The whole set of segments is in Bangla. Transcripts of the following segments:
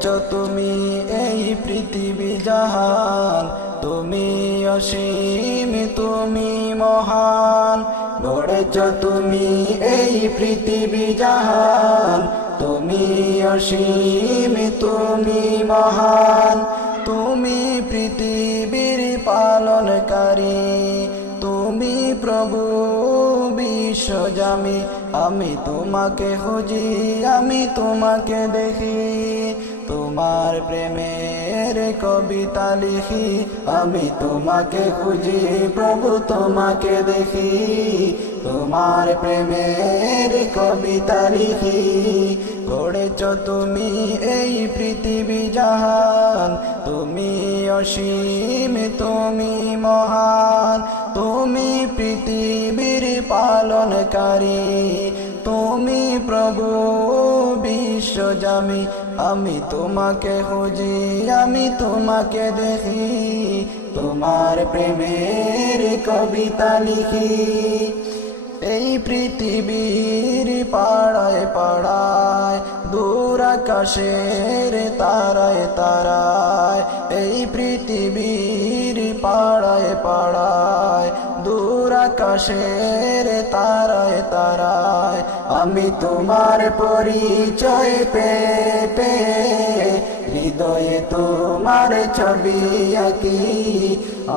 গড়েছ তুমি এই পৃথিবী জাহান, তুমি অসীম তুমি মহান। গড়েছ তুমি এই পৃথিবী জাহান, তুমি অসীম তুমি মহান। তুমি পৃথিবীর পালনকারী, তুমি প্রভু বিশ্বজামি। আমি তোমাকে খুঁজি, আমি তোমাকে দেখি, তোমার প্রেমের কবিতা লিখি। আমি তোমাকে খুঁজি প্রভু, তোমাকে দেখি, তোমার প্রেমের কবিতা লিখি। গড়েছ তুমি এই পৃথিবী জাহান, তুমি অসীম তুমি মহান। তুমি পৃথিবীর পালনকারী, তুমি প্রভু বিশ্বজামি। আমি তোমাকে খুঁজি, আমি তোমাকে দেখি, তোমার প্রেমের কবিতা লিখি। এই পৃথিবীর পাড়ায় পাড়ায়, দূর আকাশের তারায় তারায়, এই পৃথিবীর পাড়ায় পাড়ায়, দূর আকাশের তারায় তারায়, আমি তোমার পরিচয় পেতে হৃদয়ে তোমার ছবি আঁকি।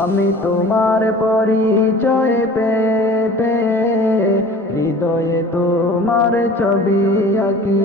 আমি তোমার পরিচয় পেতে হৃদয়ে তোমার ছবি আঁকি।